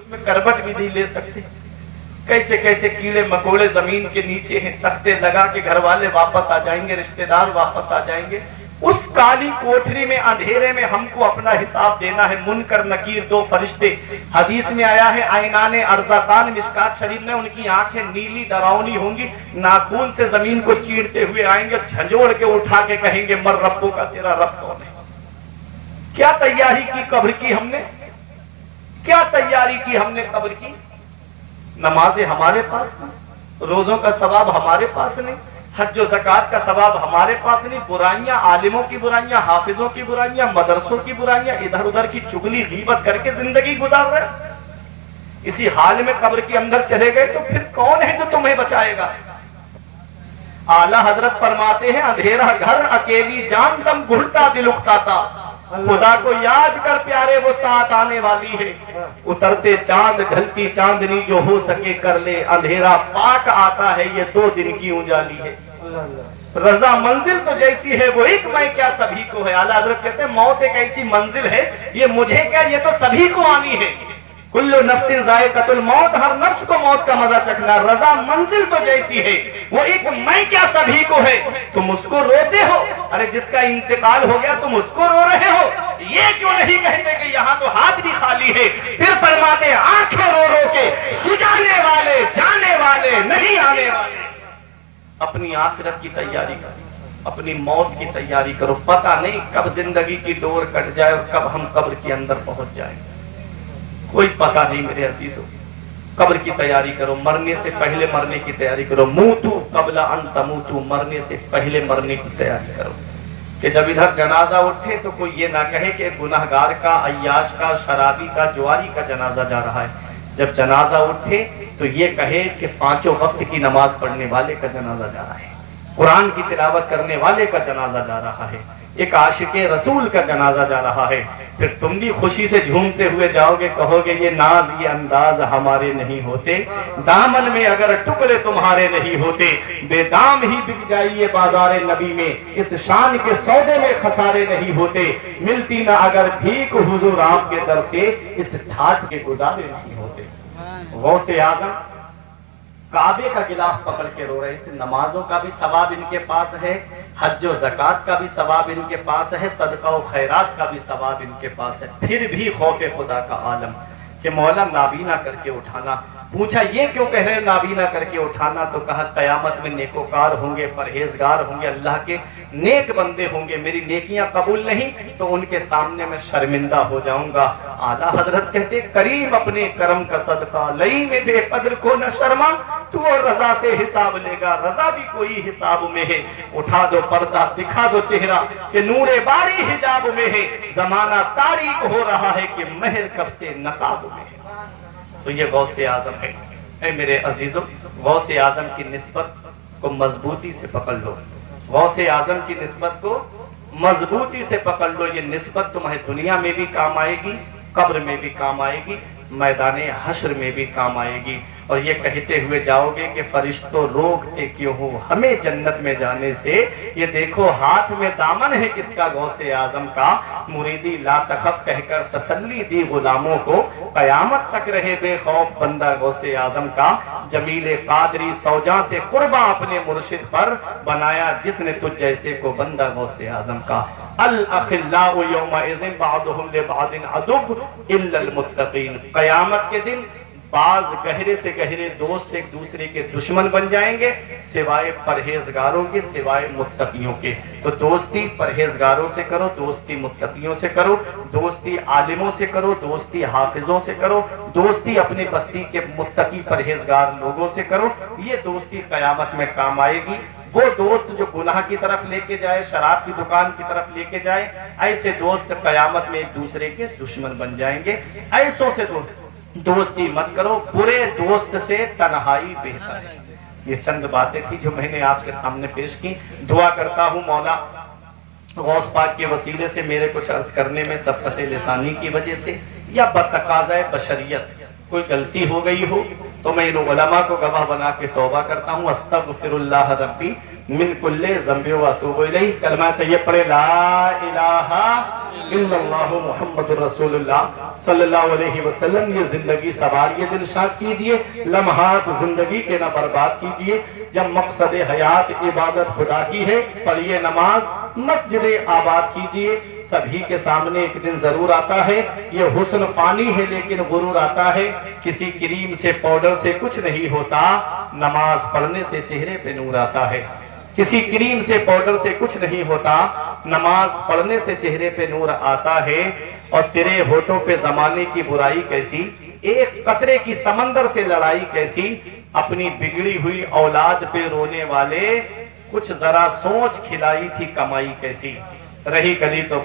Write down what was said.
उसमें करवट भी नहीं ले सकते। कैसे कैसे कीड़े मकोड़े जमीन के नीचे हैं, तख्ते लगा के घर वाले वापस आ जाएंगे, रिश्तेदार वापस आ जाएंगे। उस काली कोठरी में अंधेरे में हमको अपना हिसाब देना है। मुनकर नकीर दो फरिश्ते, हदीस में आया है आईनाने अरज़ाकान, मिशकात शरीफ में, उनकी आंखें नीली डरावनी होंगी, नाखून से जमीन को चीरते हुए आएंगे, झंझोड़ के उठा के कहेंगे मर रब्बो का, तेरा रब कौन है। क्या तैयारी की कब्र की हमने, क्या तैयारी की हमने कब्र की। नमाजें हमारे पास नहीं, रोजों का सवाब हमारे पास नहीं, हज और ज़कात का सवाब हमारे पास नहीं, बुराइयां, आलिमों की बुराइयां, हाफिजों की बुराइयां, मदरसों की बुराइयां, इधर उधर की चुगली गीबत करके जिंदगी गुजार रहे। इसी हाल में कब्र के अंदर चले गए तो फिर कौन है जो तुम्हें बचाएगा। आला हजरत फरमाते हैं अंधेरा घर अकेली जान दम घुलता दिल उकताता, खुदा को याद कर प्यारे वो साथ आने वाली है, उतरते चांद ढलती चांदनी जो हो सके कर ले, अंधेरा पाक आता है ये 2 दिन की उजाली है। रजा मंजिल तो जैसी है वो एक मैं क्या सभी को है। आला हजरत कहते हैं मौत एक ऐसी मंजिल है, ये मुझे क्या ये तो सभी को आनी है। कुल्लु नफ्सिन ज़ाइक़तुल मौत, हर नफ्स को मौत का मजा चखना। रजा मंजिल तो जैसी है वो एक मैं क्या सभी को है। तुम उसको रोते हो, अरे जिसका इंतकाल हो गया तुम उसको रो रहे हो, ये क्यों नहीं कहते कि यहाँ तो हाथ भी खाली है। फिर फरमाते आंखें रो रो के सुजाने वाले जाने वाले नहीं आने वाले। अपनी आखिरत की तैयारी करो, अपनी मौत की तैयारी करो। पता नहीं कब जिंदगी की डोर कट जाए और कब हम कब्र के अंदर पहुंच जाए, कोई पता नहीं मेरे अजीजों। कब्र की तैयारी करो, मरने से पहले मरने की तैयारी करो। मूतू कबला अन तमूतू, मरने से पहले मरने की तैयारी करो कि जब इधर जनाजा उठे तो कोई ये ना कहे कि गुनहगार का, अय्याश का, शराबी का, जुआरी का जनाजा जा रहा है। जब जनाजा उठे तो ये कहे कि 5 वक्त की नमाज पढ़ने वाले का जनाजा जा रहा है, कुरान की तिलावत करने वाले का जनाजा जा रहा है, एक आशिके रसूल का जनाजा जा रहा है। फिर तुम भी खुशी से झूमते हुए जाओगे, कहोगे ये नाज ये अंदाज हमारे नहीं होते, दामन में अगर टुकड़े तुम्हारे नहीं होते, बेदाम ही बिक जाइए बाजारे नबी में, इस शान के सौदे में खसारे नहीं होते, मिलती ना अगर भीख हुजूर आपके दर से, इस ठाठ के गुजारे नहीं होते। गौसे आजम काबे का गिलाफ पकड़ के रो रहे थे। नमाजों का भी सवाब इनके पास है, हज और ज़कात का भी सवाब इनके पास है, सदका और खैरात का भी सवाब इनके पास है। फिर भी खौफ खुदा का आलम कि मौला नाबीना करके उठाना। पूछा ये क्यों कह रहे नाबीना करके उठाना, तो कहा कयामत में नेकोकार होंगे, परहेजगार होंगे, अल्लाह के नेक बंदे होंगे, मेरी नेकियां कबूल नहीं तो उनके सामने मैं शर्मिंदा हो जाऊंगा। आला हजरत कहते करीम अपने करम का सदका लई में बेकदर को न शर्मा, तू और रजा से हिसाब लेगा, रजा भी कोई हिसाब में है। उठा दो पर्दा दिखा दो चेहरा कि नूरे बारी हिजाब में है, जमाना तारीक हो रहा है कि महर कब से नकाब में है। तो ये गौसे आजम है। ऐ मेरे अजीजों, गौसे आजम की निस्बत को मजबूती से पकड़ लो, गौसे आजम की निस्बत को मजबूती से पकड़ लो। ये निस्बत तुम्हें दुनिया में भी काम आएगी, कब्र में भी काम आएगी, मैदाने हश्र में भी काम आएगी। और ये कहते हुए जाओगे कि फरिश्तों रोकते क्यों हो हमें जन्नत में जाने से, ये देखो हाथ में दामन है किसका, गौसे आजम का। मुरीदी ला तखफ कहकर तसल्ली दी गुलामों को, कयामत तक रहे बेखौफ बंदा गौसे आजम का। जमीले कादरी सौजा से कुर्बा अपने मुर्शिद पर, बनाया जिसने तुझ जैसे को बंदा गौसे आजम का। अल अखिल्लाउ यौमइज़िन बअदुहुम लिबअदिन अदुव इल्लल मुत्तकीन, कयामत के दिन बाज गहरे से गहरे दोस्त एक दूसरे के दुश्मन बन जाएंगे, सिवाय परहेजगारों के, सिवाय मुत्तकियों के। तो दोस्ती परहेजगारों से करो, दोस्ती मुत्तकियों से करो, दोस्ती आलिमों से करो, दोस्ती हाफिजों से करो, दोस्ती अपनी बस्ती के मुत्तकी परहेजगार लोगों से करो। ये दोस्ती कयामत में काम आएगी। वो दोस्त जो गुनाह की तरफ लेके जाए, शराब की दुकान की तरफ लेके जाए, ऐसे दोस्त कयामत में एक दूसरे के दुश्मन बन जाएंगे। ऐसों से दोस्ती मत करो, बुरे दोस्त से तन्हाई बेहतर है। ये चंद बातें थी जो मैंने आपके सामने पेश की। दुआ करता हूँ मौला गौस पाक के वसीले से मेरे कुछ अर्ज करने में सबकत लिसानी की वजह से या बतकाज़ाए बशरियत कोई गलती हो गई हो तो मैं इन उलमा को गवाह बना के तौबा करता हूँ। अस्तगफिरुल्लाह रब्बी मिन कुल्ले ज़ंबि व अतूबु इलैह। कलमा तय्यब पढ़े ला इलाहा الا اللہ محمد رسول اللہ صلی اللہ علیہ وسلم۔ یہ زندگی سواریے دلشاد کیجئے، لمحات زندگی کے نہ برباد کیجئے۔ جب مقصد حیات عبادت خدا کی ہے، پڑھیے نماز، مسجد آباد کیجئے۔ سبھی کے سامنے ایک دن ضرور آتا ہے، یہ حسن فانی ہے لیکن غرور آتا ہے۔ کسی کریم سے پاؤڈر سے کچھ نہیں ہوتا، نماز پڑھنے سے چہرے پہ نور آتا ہے۔ کسی کریم سے پاؤڈر سے کچھ نہیں ہوتا، نماز پڑھنے سے چہرے پہ نور آتا ہے۔ اور تیرے ہونٹوں پہ زمانے کی برائی کیسی، ایک قطرے کی سمندر سے لڑائی کیسی، اپنی بگڑی ہوئی اولاد پہ رونے والے، کچھ ذرا سوچ کھلائی تھی کمائی کیسی، رہی گلی تو